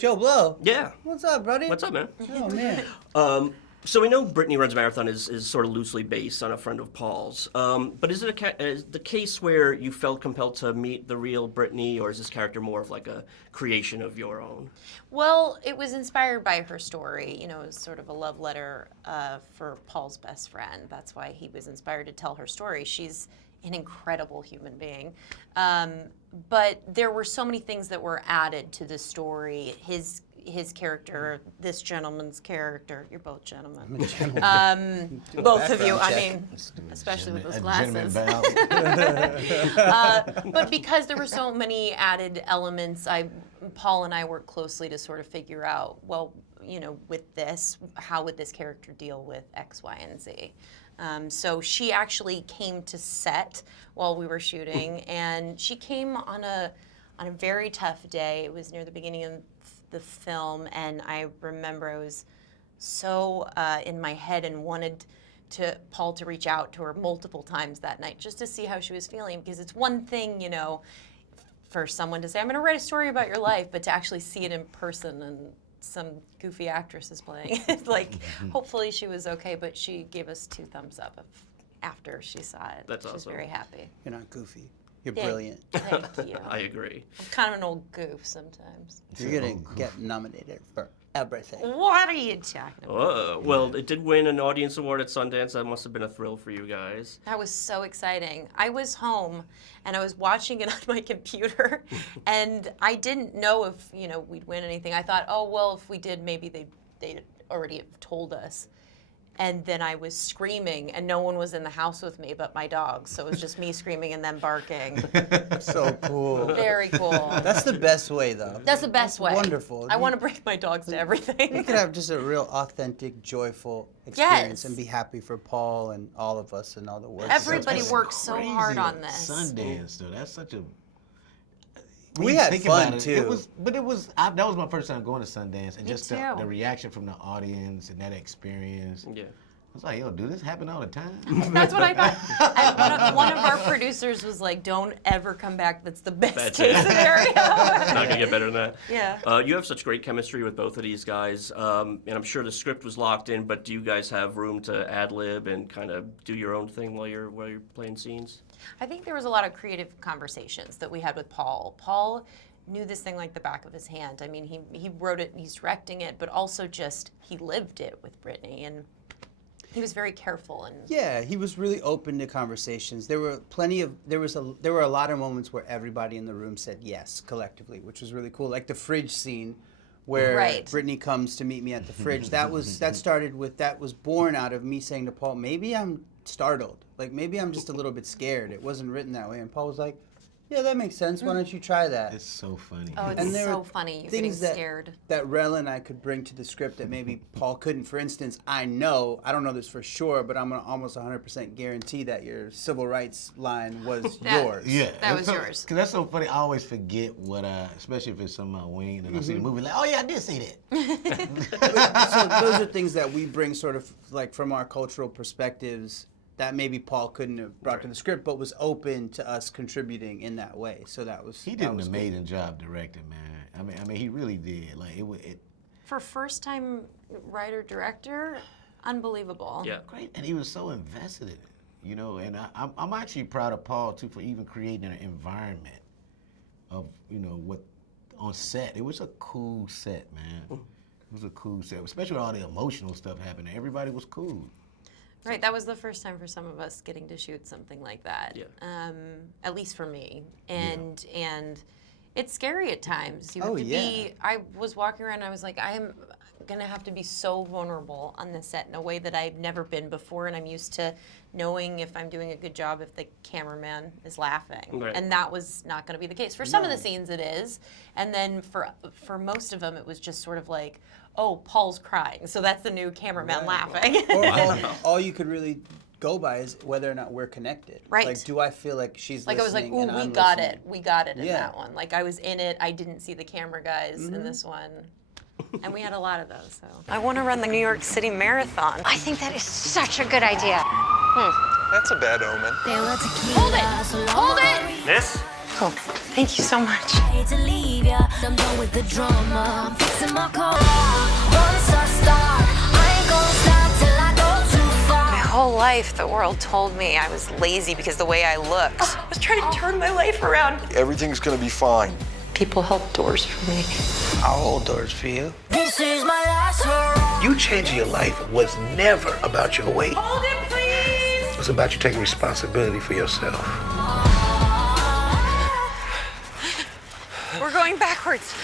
JoBlo. Yeah. What's up, buddy? What's up, man? Oh, man. So we know Brittany Runs A Marathon is sort of loosely based on a friend of Paul's. But is it is the case where you felt compelled to meet the real Brittany, or is this character more of like a creation of your own? Well, it was inspired by her story. You know, it was sort of a love letter for Paul's best friend. That's why he was inspired to tell her story. She's an incredible human being. But there were so many things that were added to the story. His character, this gentleman's character. You're both gentlemen. I'm a gentleman. Both of you. Background I check. mean, especially with those Jillian glasses. Bell. But because there were so many added elements, Paul and I worked closely to sort of figure out, well, you know, with this, how would this character deal with X, Y, and Z? So she actually came to set while we were shooting, and she came on a very tough day. It was near the beginning of the film, and I remember I was so in my head and wanted Paul to reach out to her multiple times that night just to see how she was feeling, because it's one thing, you know, for someone to say, I'm going to write a story about your life, but to actually see it in person and some goofy actress is playing. It's like, hopefully she was okay, but she gave us 2 thumbs up after she saw it. That's She was awesome. very happy. You're not goofy. You're Yeah. brilliant. Thank you. I agree. I'm kind of an old goof sometimes. You're going to get nominated for everything. What are you talking about? Well, it did win an audience award at Sundance. That must have been a thrill for you guys. That was so exciting. I was home and I was watching it on my computer, and I didn't know if, you know, we'd win anything. I thought, oh, well, if we did, maybe they'd already have told us. And then I was screaming, and no one was in the house with me but my dogs. So it was just me screaming and them barking. So cool. Very cool. That's the best way, though. That's the best way. Wonderful. I want to bring my dogs to You everything. could have just a real authentic, joyful experience Yes. and be happy for Paul and all of us and all the work. Everybody That's works so Crazy hard that on this. Sundance, though. That's such a. We when you had think fun, about it, too. That was my first time going to Sundance, and Me just too. the reaction from the audience and that experience. Yeah. I was like, yo, do this happen all the time? That's what I thought. One of our producers was like, don't ever come back. That's the best That's case it. scenario. Not gonna get better than that. Yeah. You have such great chemistry with both of these guys, and I'm sure the script was locked in. But do you guys have room to ad lib and kind of do your own thing while you're playing scenes? I think there was a lot of creative conversations that we had with Paul. Paul knew this thing like the back of his hand. I mean, he wrote it, he's directing it, but also just he lived it with Brittany, and he was very careful. And Yeah, he was really open to conversations. There were a lot of moments where everybody in the room said yes collectively, which was really cool. Like the fridge scene where Right. Brittany comes to meet me at the fridge. That was born out of me saying to Paul, maybe I'm startled. Like maybe I'm just a little bit scared. It wasn't written that way. And Paul was like, yeah, that makes sense. Why don't you try that? It's so funny. oh, it's And there so were funny. You're getting things scared. that Rel and I could bring to the script that maybe Paul couldn't. For instance, I don't know this for sure, but I'm gonna almost 100% guarantee that your civil rights line was yours. Yeah, That was so, yours. Cause that's so funny. I always forget what especially if it's some wing and I see the movie like, oh yeah, I did see that. So those are things that we bring sort of like from our cultural perspectives that maybe Paul couldn't have brought to the script, but was open to us contributing in that way. So that was He that did an was cool. amazing job directing, man. I mean, he really did. Like it For first time writer director, unbelievable. Yeah. great, and he was so invested in it, you know. And I'm actually proud of Paul too for even creating an environment of what on set. It was a cool set, man. It was a cool set, especially with all the emotional stuff happening. Everybody was cool. Right, that was the first time for some of us getting to shoot something like that. Yeah. At least for me, and it's scary at times. You have Oh, to yeah. be. I was walking around, and I was like, I am gonna have to be so vulnerable on this set in a way that I've never been before, and I'm used to knowing if I'm doing a good job if the cameraman is laughing, Right. and that was not going to be the case. For some of the scenes, it is, and then for most of them, it was just sort of like, oh, Paul's crying, so that's the new cameraman laughing. Or all you could really go by is whether or not we're connected. Right. Like, do I feel like she's Like I was like, listening ooh, and we I'm got listening? it. We got it in Yeah. that one. Like I was in it. I didn't see the camera guys in this one. And we had a lot of those. So I want to run the New York City Marathon. I think that is such a good idea. That's a bad omen. Hold it! Hold it! This? Cool. Thank you so much. Hate to leave ya, I'm done with the drama. I'm fixing my car. Once I start, I ain't gonna stop till I go too far. My whole life, the world told me I was lazy because the way I looked. I was trying to turn my life around. Everything's gonna be fine. People held doors for me. I'll hold doors for you. This is my last hurrah. You changing your life was never about your weight. Hold it, please. It was about you taking responsibility for yourself. We're going backwards.